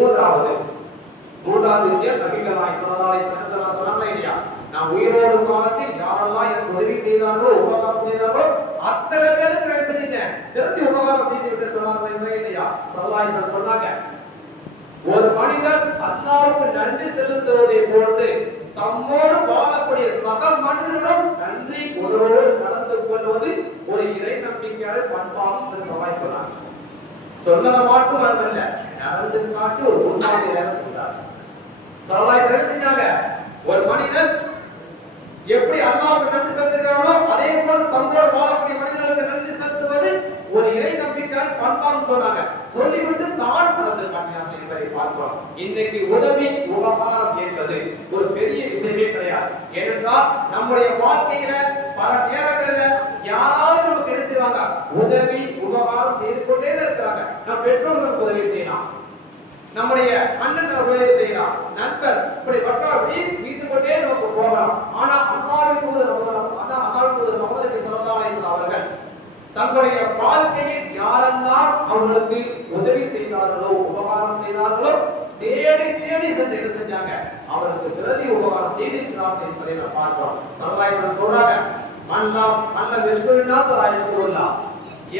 மூன்றாவது விஷயம் நபிகள் நாயகம் ஸல்லல்லாஹு அலைஹி வஸல்லம் சொன்னாங்க இல்லையா, நான் உயிரோடு காலத்தில் யாரெல்லாம் எனக்கு உதவி செய்தார்களோ உபகாரம் செய்தார்களோ அத்தனை பேருக்கு நான் செஞ்சேன் திருத்தி உபகாரம் செய்து விட்டு சொன்னாங்க இல்லையா. ஸல்லல்லாஹு அலைஹி வஸல்லம் சொன்னாங்க, ஒரு மனிதர் அல்லாஹ்வுக்கு நன்றி செலுத்துவதை போன்று தம்மோடு வாழக்கூடிய சக மனிதரிடம் நன்றி ஒருவரோடு நடந்து கொள்வது ஒரு இறை நம்பிக்கையாளர் பண்பாகும் சொன்னாங்க. சொன்னதை மட்டும் அல்ல, நடந்து காட்டி ஒரு முன்மாதிரி நடந்துட்டார். செஞ்சாங்க. ஒரு மனிதன் எப்படி அல்லாஹ்வுக்கு நன்றி செலுத்துகிறாரோ அதே போல தம்மோடு வாழக்கூடிய மனிதர்களுக்கு நன்றி செலுத்துவது ஒரு இறை நம்பிக்கையால் பண்பான்னு சொன்னாங்க. சொல்லிவிட்டு தான் நடந்து காட்டினார்கள் என்பதை பார்க்கிறோம். இன்னைக்கு உதவி உபகாரம் என்பது ஒரு பெரிய விஷயமே கிடையாது. ஏனென்றால் நம்முடைய வாழ்க்கையில பல நேரங்களில் யாராவது நமக்கு என்ன செய்வாங்க, உதவி உபகாரம் செய்து கொண்டே இருக்கிறாங்க. நம் பெற்றோர்களுக்கு உதவி செய்யலாம், நம்முடைய அண்ணன் உதவி செய்யலாம், நண்பர் இப்படி வீட்டு கொண்டே நமக்கு போகலாம். ஆனா அல்லாஹ்வின் தூதர் முஹம்மது நபி ஸல்லல்லாஹு அலைஹி வஸல்லம் அவர்கள் தங்களுடைய வாழ்க்கையில் யாரெல்லாம் அவர்களுக்கு உதவி செய்தார்களோ உபகாரம் செய்தார்களோ தேடி தேடி சென்று என்ன செஞ்சாங்க, அவருக்கு பிரதி உபகாரம் செய்திருக்கிறார்கள் என்பதை நாம் பார்க்கிறோம். ஸல்லல்லாஹு அலைஹி வஸல்லம் சொல்றாங்க,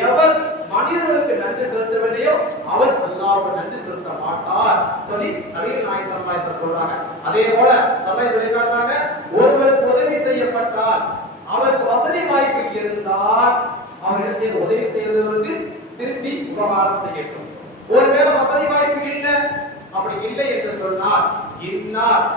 எவர் மனிதர்களுக்கு நன்றி செலுத்தவில்லையோ அவர் அல்லாஹ்வுக்கு நன்றி செலுத்த மாட்டார் சொல்லி நபிகள் நாயகம் ஸல்லல்லாஹு அலைஹி வஸல்லம் சொல்றாங்க. அதே போல சபையில் காட்டுறாங்க, ஒருவருக்கு உதவி செய்யப்பட்டால் அவருக்கு வசதி வாய்ப்பு இருந்தால் அவர் என்ன செய்ய, உதவி செய்வதற்கு திருப்பி உபகாரம் செய்யட்டும். ஒருவேளை வசதி வாய்ப்பு இல்லை, அப்படி இல்லை என்று சொன்னால் இன்னார்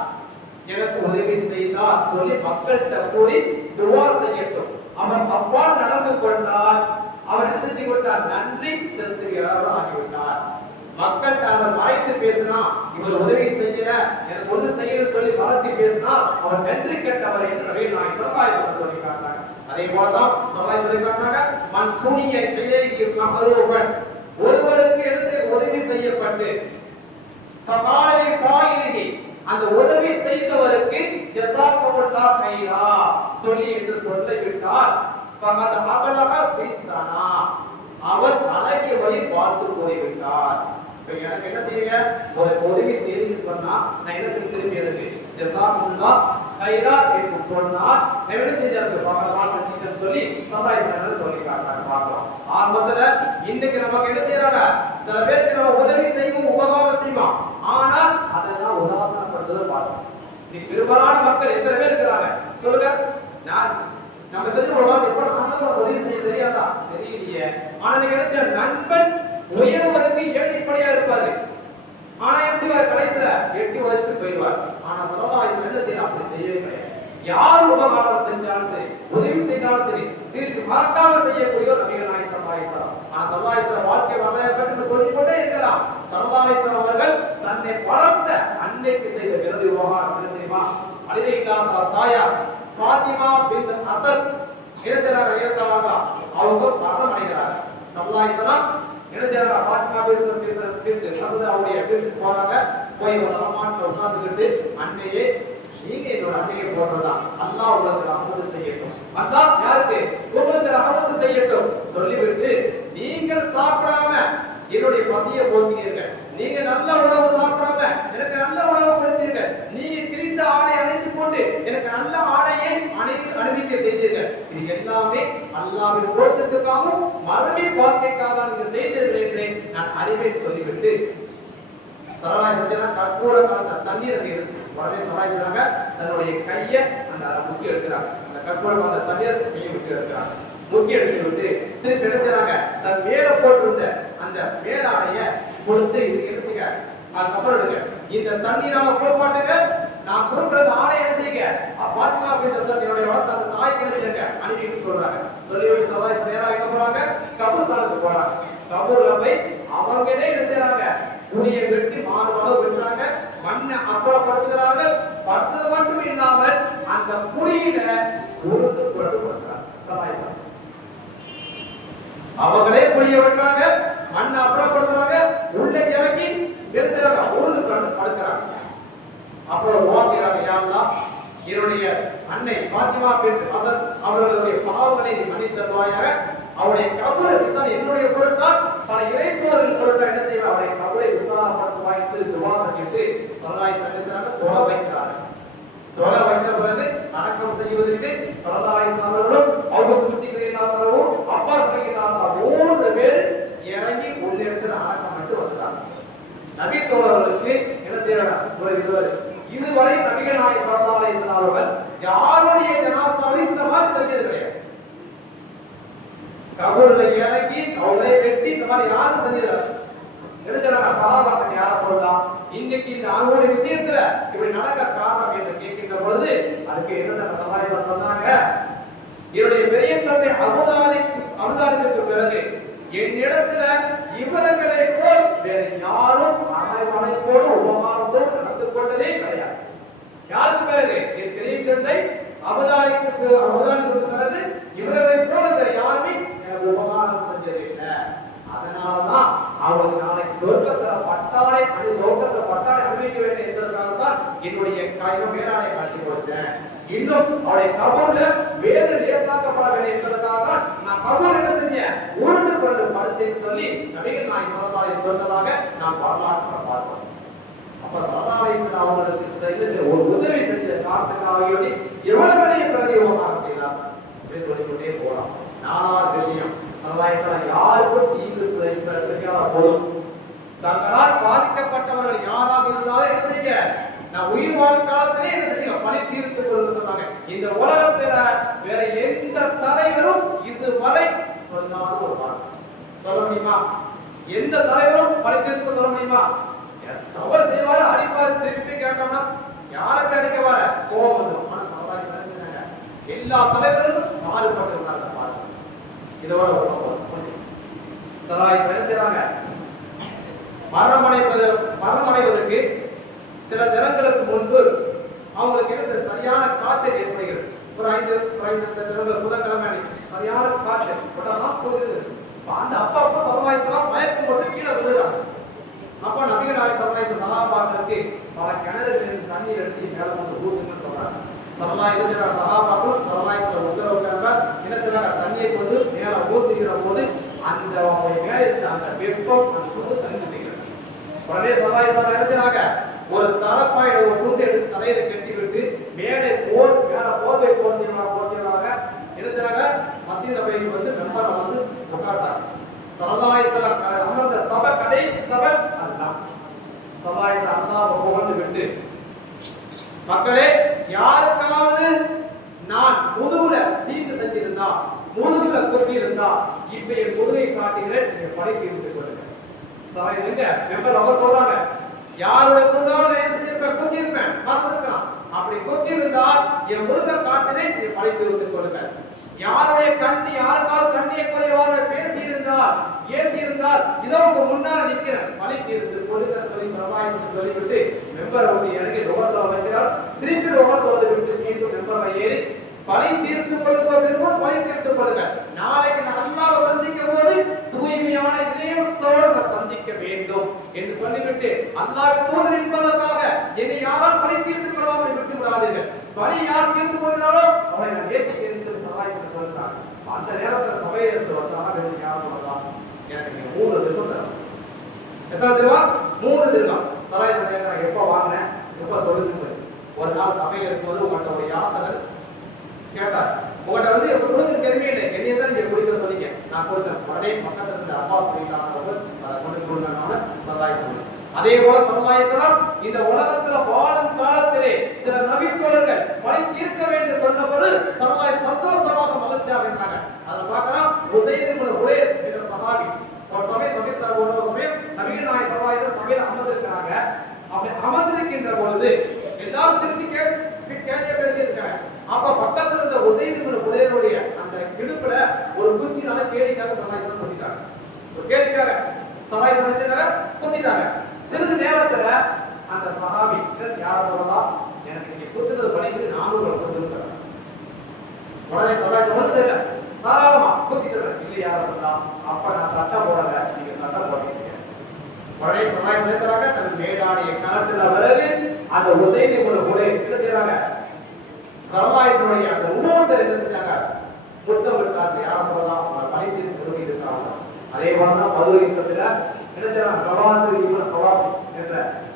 எனக்கு உதவி செய்தார் சொல்லி மக்கள்கிட்ட கூறி துவா செய்யட்டும். அவர் அவ்வாறு நடந்து கொண்டால் அவர் என்ன செஞ்சு கொண்டார், நன்றி செலுத்துகிறார் ஆகிவிட்டார். மக்கள்கிட்ட அதை மறைத்து பேசினா, இவர் உதவி செய்யல எனக்கு ஒண்ணு செய்யணும்னு சொல்லி மறைத்து பேசினா அவர் நன்றி கேட்டவர் என்று நபிகள் நாயகம் ஸல்லல்லாஹு அலைஹி வஸல்லம் சொல்லி காட்டினாங்க. அதே போலதான் ஸல்லல்லாஹு அலைஹி வஸல்லம் மன் சூனிய இலைஹி மஹரூபன், ஒருவருக்கு என்ன செய்ய உதவி செய்யப்பட்டு ஃபகாலி ஃபாயிலிஹி, அந்த உதவி செய்தவருக்கு ஜஸாக்கல்லாஹு கைரா சொல்லி என்று சொல்லிவிட்டால் ஃபகத் அபலக பிஸனா, அவர் அழகிய வழி பார்த்து போய்விட்டார். இப்ப எனக்கு என்ன செய்யுங்க, ஒரு உதவி செய்யுன்னு சொன்னா நான் என்ன செஞ்சிருக்கிறது, ஜஸாக்கல்லாஹு கைரா என்று சொன்னா என்ன செஞ்சாரு, பகவான் செஞ்சிட்டேன்னு சொல்லி சபாயிசன சொல்லி காட்டுறாங்க. பார்க்கலாம் ஆரம்பத்துல இன்னைக்கு நமக்கு என்ன செய்யறாங்க, சில பேருக்கு நம்ம உதவி செய்வோம் உபகாரம் செய்வோம், ஆனால் அதெல்லாம் உதாசனப்படுத்துறத பார்க்கலாம். நீ பெரும்பாலான மக்கள் எத்தனை பேர் இருக்கிறாங்க சொல்லுங்க, நான் நம்ம செஞ்சு உதவி செய்ய தெரியாதா, தெரியலையே. ஆனா நீங்க என்ன செய்ய, நண்பன் உயர்வதற்கு ஏழிப்படியா இருப்பாரு, ஆனா என்ன செய்வார், கடைசியில எட்டி உதச்சிட்டு போயிடுவார். ஆனா ஸல்லல்லாஹு அலைஹி வஸல்லம் என்ன செய்யலாம், அப்படி செய்யவே கிடையாது. யார் உபகாரம் செஞ்சாலும் சரி, உதவி செய்தாலும் சரி, திருப்பி மறக்காம செய்யக்கூடிய நபிகள் நாயகம் ஸல்லல்லாஹு அலைஹி வஸல்லம். ஆனா ஸல்லல்லாஹு அலைஹி வஸல்லம் வாழ்க்கை வரலாற்றை பற்றி சொல்லிக் கொண்டே இருக்கலாம். ஸல்லல்லாஹு அலைஹி வஸல்லம் அவர்கள் தன்னை வளர்த்த அன்னைக்கு செய்த பிரதி உபகாரம் என்ன தெரியுமா, அலிரலியல்லாஹு தாயார் ஃபாத்திமா பின்த் அஸத் ஏசராக அவங்க மரணம் அடைகிறாங்க. ஸல்லல்லாஹு அலைஹி வஸல்லம் என்ன செய்யறாங்க, ஃபாத்திமா பின்த் அஸத் அவருடைய வீட்டுக்கு போறாங்க. போய் ஒரு அம்மாட்ட உட்கார்ந்துக்கிட்டு, அன்னையே நீங்க என்னோட அன்னையை போடுறதா, அல்லாஹ் உங்களுக்கு ரஹமத் செய்யட்டும், அல்லாஹ் யாருக்கு உங்களுக்கு ரஹமத் செய்யட்டும் சொல்லிவிட்டு, நீங்கள் சாப்பிடாம என்னுடைய பசியை போக்குகிறீர்கள், நீங்க நல்ல உணவு சாப்பிடாம எனக்கு நல்ல உணவு கொடுத்தீர்கள், நீங்க கிழித்த ஆடை அணிந்து கொண்டு எனக்கு நல்ல ஆடையை அணிவிக்க செய்தீர்கள், இது எல்லாமே அல்லாஹ்வின் பொருத்தத்துக்காகவும் மறுமை வாழ்க்கைக்காக நீங்க செய்தீர்கள் என்று நான் அறிவேன் சொல்லிவிட்டு சரவாய் செஞ்சா கற்பூர கலந்த தண்ணீர் இருந்துச்சு. உடனே சரவாய் செஞ்சாங்க, தன்னுடைய கையை அந்த முக்கி எடுக்கிறாங்க, அந்த கற்பூர கலந்த தண்ணீர் கையை முக்கி எடுக்கிறாங்க. முக்கி எடுத்து விட்டு திருப்பி என்ன செய்யறாங்க, தன் மேல போட்டிருந்த அந்த மேலாடைய கொடுத்து என்ன செய்ய, அதுக்கப்புறம் எடுங்க, இந்த தண்ணீரால குளிப்பாட்டுங்க, நான் கொடுக்கறது ஆடை என்ன செய்யுங்க, பாத்திமா அப்படின்ற என்னுடைய வளர்த்த அந்த தாய்க்கு என்ன செய்யுங்க அனுப்பிட்டு சொல்றாங்க. சொல்லிவிட்டு சரவாய் நேராக எங்க போறாங்க, கபூர்ஸ்தானுக்கு போறாங்க. கபூர்ல போய் அவங்களே என்ன செய்யறாங்க, துணியை வெட்டி மாறுபாடு வெட்டுறாங்க, மண்ணை அப்புறப்படுத்துகிறாங்க. படுத்தது மட்டும் இல்லாமல் அந்த குழியில உருண்டு கொண்டு பண்றாங்க. சபாயிசம் அவங்களே குழியை வெட்டுறாங்க, மண்ணை அப்புறப்படுத்துறாங்க, உள்ள இறக்கி வெறுசையாக உருண்டு படுக்கிறாங்க. அப்புறம் வாசிக்கிறாங்க, யா அல்லாஹ் என்னுடைய அன்னை ஃபாத்திமா பின்த் அஸத் அவர்களுடைய பாவங்களை நீ மன்னித்தருவாயாக. அவருடைய கபரை விசாரணை என்னுடைய பொருட்டால் பல இறைத்தோர்கள் பொருட்டா என்ன செய்வார், அவருடைய கபரை விசாரப்படுத்துவாய் சொல்லி துவா செஞ்சுட்டு சல்லல்லாஹு அலைஹி வஸல்லம் துவா வைக்கிறார். துவா வைத்த பிறகு அடக்கம் செய்வதற்கு சல்லல்லாஹு அலைஹி வஸல்லம் அவர்களும் அபூபக்கர் சித்திக் ரலியல்லாஹு அப்பாஸ் ரலியல்லாஹு மூன்று பேர் இறங்கி உள்ளே அடக்கம் பண்ணிட்டு வந்தார். நபி தோழர்களுக்கு என்ன செய்யறாங்க, இதுவரை நபிகள் நாயகம் ஸல்லல்லாஹு அலைஹி வஸல்லம் அவர்கள் யாருடைய ஜனாசாவை இந்த மாதிரி செஞ்சது கிடையாது. கபூர்ல இறங்கி அவங்களே வெட்டி இந்த மாதிரி யாரும் செஞ்சது எடுத்துறாங்க. சஹாபாக்கள் யார சொல்லலாம், இன்னைக்கு இந்த அவங்களுடைய விஷயத்துல இப்படி நடக்க காரணம் என்று கேட்கின்ற பொழுது அதுக்கு என்ன சல்லல்லாஹு சொன்னாங்க, என்னுடைய பெரிய தந்தை அபூதாலிபுக்கு பிறகு என்னிடத்துல இவர்களை போல் வேற யாரும் அனைவரைப்போடு உபமானத்தோடு நடந்து கொண்டதே கிடையாது. யாருக்கு பிறகு என் பெரிய தந்தை அபூதாலிபுக்கு பிறகு இவர்களை போல வேற யாருமே எனக்கு உபமானம் செஞ்சது இல்லை. அதனாலதான் அவருக்கு நாளைக்கு சொர்க்கத்துல பட்டாளை அனுபவிக்க வேண்டும் என்பதற்காக தான் என்னுடைய காயம் வேளாணை காட்டி கொடுத்தேன். இன்னும் அவருடைய கபூர்ல வேறு லேசாக்கப்பட வேண்டும் என்பதற்காக நான் கபூர் என்ன செஞ்சேன், உருண்டு கொண்டு படுத்தேன்னு சொல்லி நபிகள் நாயகம் ஸல்லல்லாஹு அலைஹி சொன்னதாக நாம் வரலாற்றை பார்க்கிறோம். அப்ப ஸல்லல்லாஹு அலைஹி வஸல்லம் அவங்களுக்கு செய்த ஒரு உதவி செஞ்ச காரணத்துக்காக எவ்வளவு பெரிய பிரதியோகமாக செய்தார் அப்படி சொல்லிக்கொண்டே போகலாம். நாலாவது விஷயம், ஸல்லல்லாஹு அலைஹி வஸல்லம் யாருக்கும் தீங்கு செய்யாத போதும் தங்களால் பாதிக்கப்பட்டவர்கள் யாராக இருந்தாலும் என்ன செய்ய, நான் உயிர் வாழும் காலத்திலே என்ன செய்ய பணி தீர்த்துக் கொள்ள சொன்னாங்க. இந்த உலகத்துல வேற எந்த தலைவரும் இதுவரை சொல்லாத ஒரு வார்த்தை சொல்ல முடியுமா? எந்த தலைவரும் பணி தீர்த்து சொல்ல முடியுமா? தவறு செய்வாரு, அடிப்பாரு, திருப்பி கேட்டோம்னா யாருக்கு அடிக்க வர கோபம் வந்துடும். ஆனா ஸல்லல்லாஹு அலைஹி வஸல்லம் செஞ்சாங்க, எல்லா தலைவரும் மாறுபட்டிருந்தாங்க. இதோட ஒரு சம்பவம் ஸல்லல்லாஹு அலைஹி வஸல்லம் செய்றாங்க, மரணமடைவதற்கு சில தினங்களுக்கு முன்பு அவங்களுக்கு என்ன சரியான காய்ச்சல் ஏற்படுகிறது. ஒரு 5 தினங்கள் புதன்கிழமை சரியான காய்ச்சல் உடலாம் போகுது. அந்த அப்பா ஸல்லல்லாஹு அலைஹி வஸல்லம் மயக்கம் போட்டு கீழே விழுறாங்க. அப்ப நபிகள் நாயகம் ஸல்லல்லாஹு அலைஹி வஸல்லம் சஹாபாக்களுக்கு பல கிணறுகளில் தண்ணீர் எடுத்து மேல வந்து ஊத்துங்கன்னு சொல்றாங்க. ஸல்லல்லாஹு அலைஹி வஸல்லம் சஹாபாக்கள் ஸல்லல்லாஹு அலைஹி வஸல்லம் உத்தரவுக்காக என்ன செய்றாங்க, தண்ணியை கொண்டு மேல ஊத்துகிற போது அந்த மேல இருந்த அந்த வெப்பம் அந்த சூடு தண்ணி உடனே ஸல்லல்லாஹு அலைஹி வஸல்லம் என்ன செய்றாங்க, ஒரு தலப்பாயை ஒரு துண்டை எடுத்து தலையில கட்டி விட்டு மேலே போர்வை போர்த்தியமாக என்ன செய்றாங்க, மஸ்ஜித் நபவிக்கு வந்து மெம்பர்ல வந்து உட்கார்ந்தாங்க. ஸல்லல்லாஹு அலைஹி வஸல்லம் அமர்ந்த சபை கடைசி சபை அல்லாஹ். ஸல்லல்லாஹு அலைஹி வஸல்லம் அல்லாஹ்வை புகழ்ந்து விட்டு, மக்களே யாருக்காவது நான் முதுகுல தீங்கு செஞ்சிருந்தா, முதுகுல கொட்டி இருந்தா இப்ப என் முதுகை காட்டுகிறேன், நீங்க படை தீர்த்து கொள்ளுங்க. மெம்பர் அவங்க சொல்றாங்க, யாருடைய முதுகால என்ன செஞ்சிருப்பேன், கொத்தி இருப்பேன், மறந்துருக்கலாம். அப்படி கொத்தி இருந்தால் என் முதுகை காட்டினை நீ படை தீர்த்து கொள்ளுங்க. யாருடைய யாருக்காவது கண்ணியை குறைவாக பேசி இருந்தால், ஏசி இருந்தால் இதோ உங்க முன்னால நிக்கிறேன், படை தீர்த்து கொள்ளுங்க சொல்லி ஸல்லல்லாஹு அலைஹி வஸல்லம் சொல்லிவிட்டு மெம்பர் வந்து இறங்கி ரோகத்தை வைக்கிறார். திருப்பி ரோகத்தை விட்டு மீண்டும் மெம்பரை ஏறி படை தீர்த்து கொள்வதற்கு படை தீர்த்து கொள்ளுங்க. நாளைக்கு நான் அல்லாஹ்வை சந்திக்கும் போது தூய்மையான இதயத்தோடு சந்திக்க வேண்டும் என்று சொல்லிவிட்டு அல்லாஹ்வோடு இருப்பதற்காக என்னை யாரால் படை தீர்த்து கொள்ளாமல் விட்டு விடாதீர்கள். படை யார் தீர்த்து கொள்கிறாரோ அவனை நான் நேசிக்கிறேன் சொல்லி ஸல்லல்லாஹு அலைஹி வஸல்லம் சொல்றாங்க. அந்த நேரத்துல சபையில் இருந்த வசனம் யார் சொல்லலாம், எனக்கு 3 திருகம் தரணும். எத்தனை திருகம்? 3 திருகம். ஸல்லல்லாஹு அலைஹி வஸல்லம் கேட்கிறாங்க, எப்ப வாங்கினேன், எப்ப சொல்லுன்னு சொல்லி. ஒரு நாள் சபையில் இருக்கும்போது உங்கள்கிட்ட ஒரு யாசகர் கேட்டார், உங்கள்கிட்ட வந்து எப்ப கொடுத்து எதுவுமே இல்லை, என்னைய தான் நீங்க குடிக்க சொன்னீங்க, நான் கொடுத்தேன். உடனே பக்கத்துல இருந்த அப்பா சொல்லிட்டாங்க, அதை கொண்டு கொடுங்க. ஸல்லல்லாஹு அலைஹி வஸல்லம் அதே போல ஸல்லல்லாஹு அலைஹி வஸல்லம் இந்த உலகத்துல வாழும் காலத்திலே சில நபித்தோழர்கள் பழி தீர்க்க வேண்டும் சொன்னபோது ஸல்லல்லாஹு அலைஹி சந்தோஷமாக மகிழ்ச்சியாக இருந்தாங்க. அதை பார்க்கலாம், உஸைத் இப்னு ஹுலைர் என்ற சஹாபி ஒரு சமயம் நபிகள் நாயகம் ஸல்லல்லாஹு அலைஹி வஸல்லம் சபையில் அமர்ந்திருக்கிறாங்க. அப்படி அமர்ந்திருக்கின்ற பொழுது எல்லாரும் சிரித்து கேள்வி பேசியிருக்காங்க. அப்ப பக்கத்துல இருந்த உஸைத் இப்னு ஹுலைருடைய அந்த இடுப்புல ஒரு குச்சினால கேலிக்காக ஸல்லல்லாஹு அலைஹி வஸல்லம் குத்திட்டாங்க. ஒரு கேலிக்காக ஸல்லல்லாஹு அலைஹி வஸல்லம் குத்திட்டாங்க. சிறிது நேரத்துல அந்த சஹாபி யார சொல்லலாம், எனக்கு நீங்க குத்துறது படிக்கிறது 400 கொடுத்துருக்காங்க. உடனே ஸல்லல்லாஹு அலைஹி வஸல்லம் சொல்ல தாராளமா குத்திட்டுறேன். இல்லை யார சொல்லலாம், அப்ப நான் சட்டம் போடல, நீங்க சட்டம் போடுறீங்க. உடனே ஸல்லல்லாஹு அலைஹி வஸல்லம் தன் மேலாடைய கரத்துல பிறகு அந்த உஸைத் இப்னு ஹுலைர் என்ன செய்றாங்க, சரலாயசனுடைய அந்த உணவத்தை என்ன செஞ்சாங்க? புத்தம் விட்டாங்க. யார் சொல்லலாம்? பணித்து நிறுவியிருக்காங்க. அதே போலதான் மதுரை யுத்தத்துல என்ன சவாத்ரி ஹவாசி என்ற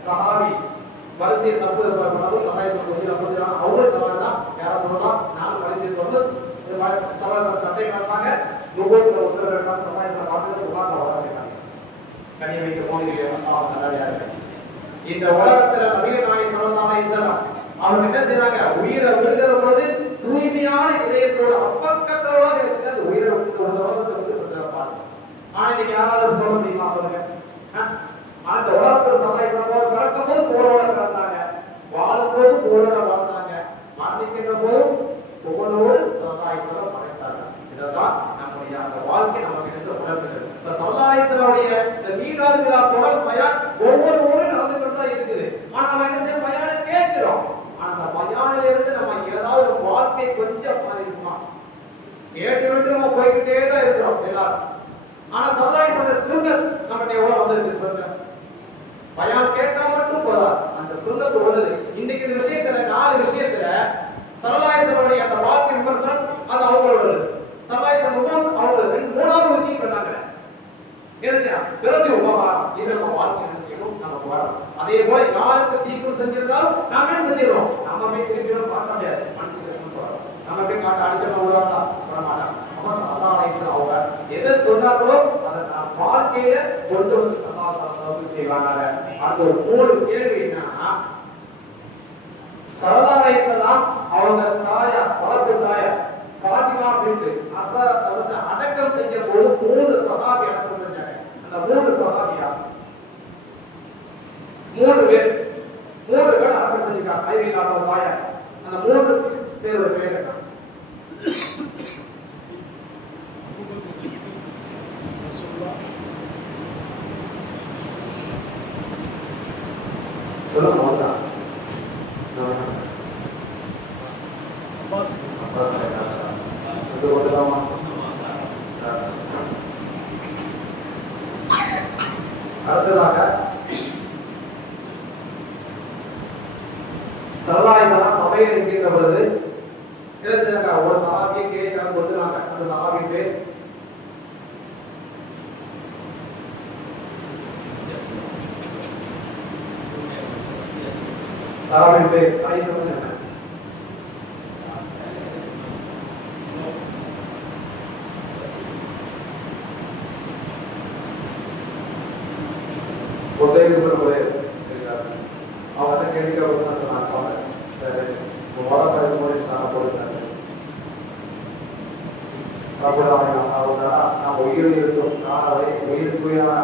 சஹாபி வரிசையை சம்பு சகாய சம்பு அவங்களுக்கு தான் யார சொல்லலாம்? நான் பணித்து வந்து சட்டை காட்டாங்க. நுகர்வுல உத்தரவு சகாயத்தில் காட்டுறது உபார்ந்த வராங்க. கனி வைக்க போகிறீங்க. இந்த உலகத்துல நபிகள் நாயகம் ஸல்லல்லாஹு அலைஹி வஸல்லம் அவங்க என்ன செய்றாங்க? உயிரை விடுகிற பொழுது தூய்மையான இதயத்தோட அப்பக்கத்தோட பேசுறது. உயிரை விட்டு ஒரு உலகத்தை விட்டு விட்டுறாங்க. ஆனா இன்னைக்கு யாராவது சொல்ல முடியுமா? சொல்லுங்க. அந்த உலகத்துல சகாயத்தோட பிறக்கும் போது போரோட பிறந்தாங்க, வாழும்போது போரோட வாழ்ந்தாங்க, மரணிக்கின்ற போது புகழோடு சகாயத்தோட படைத்தாங்க. இதெல்லாம் நம்முடைய அந்த வாழ்க்கை நமக்கு என்ன உணர்த்துகிறது. இப்ப ஸல்லல்லாஹு அலைஹி வஸல்லம் இந்த மீலாது விழா தொடர் பயான் ஒவ்வொரு ஊரும் நடந்துகிட்டு தான் இருக்குது. ஆனா நம்ம என்ன செய்ய பயானை கேட்கிறோம். ஆனா அந்த பயானில இருந்து நம்ம ஏதாவது வாழ்க்கை கொஞ்சம் மாறி இருக்குமா? கேட்டுவிட்டு நம்ம போய்கிட்டே தான் இருக்கிறோம் எல்லாரும். ஆனா ஸல்லல்லாஹு அலைஹி வஸல்லம் சுன்னத் நம்மகிட்ட எவ்வளவு வந்திருக்கு சொல்லுங்க. பயான் கேட்டா மட்டும் போதாது, அந்த சுன்னத் உள்ளது. இன்னைக்கு இந்த விஷயத்துல 4 விஷயத்துல ஸல்லல்லாஹு அலைஹி வஸல்லம் அந்த வாழ்க்கை விமர்சனம் அது அவங்களோட ஸல்லல்லாஹு அலைஹி வஸல்லம் அவங்க மூணாவது விஷயம் பண்ணாங்க. என்னது? பிறகு உபகாரம். இது நம்ம வாழ்க்கை என்ன செய்யணும்? நமக்கு வரணும். அதே போல யாருக்கு தீங்கு செஞ்சிருந்தாலும் நாம என்ன செஞ்சிடறோம்? நம்ம போய் திருப்பியும் பார்க்க முடியாது. மனுஷன் சொல்றோம். நம்ம போய் காட்ட அடுத்த உள்ளாட்டா வரமாட்டாங்க. நம்ம ஸல்லல்லாஹு அலைஹி வஸல்லம் அவங்க எதை சொன்னாங்களோ அதை நான் வாழ்க்கையில கொண்டு வந்து அல்லாஹ் செய்வாங்க. அந்த ஒரு 3 கேள்வி என்னன்னா, ஸல்லல்லாஹு அலைஹி வஸல்லம் அவங்க தாயா வளர்ப்பு தாயா பாத்திமா பின்த் அஸத் அடக்கம் செய்ய போது 3 சஹாபி அடக்கம் செஞ்சாங்க. அந்த 3 சஹாபியா 3 பேர் அடக்கம் செஞ்சாங்க. ஐவிகால தாயா அந்த 3 பேரோட பேர் என்ன? சொல்லுங்க வாங்க. அடுத்ததாக ஸல்லல்லாஹு அலைஹி வஸல்லம் சபையில் இருக்கின்ற பொழுது என்ன செய்றாங்க? ஒரு சஹாபியை கேட்கிறாங்க, கொடுத்துறாங்க. அந்த சஹாபி பேர் சொல்லுங்க. அவங்க கேட்கிற சொன்னாங்க. சரி, வார பேசும்போது நான் போடுறேன். நம்ம உயிர் இருக்கும் காலவை உயிருக்குரியான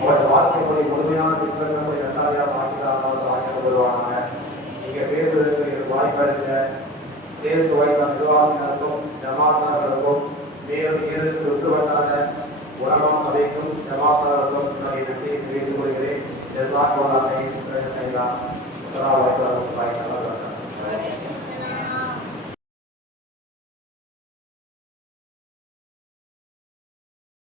அவருடைய வாழ்க்கைப்படி முழுமையான திட்டங்கள் இரண்டாவது வாக்கிடுவாங்க. நீங்க பேசுறதுக்கு வாய்ப்படைங்க. சேர்த்து வாய்ப்பான நிர்வாகத்தினருக்கும் ஜமாத்தார்களுக்கும் மேலும் ஏழு சொத்து வட்டார உலமா சபைக்கும் ஜமாத்தார்களுக்கும் நன்றியை தெரிவித்துக் கொள்கிறேன். ஜஸாக்கல்லாஹ் கைரா. அஸ்ஸலாமு அலைக்கும் வரஹ்மத்துல்லாஹி வபரகாத்துஹு.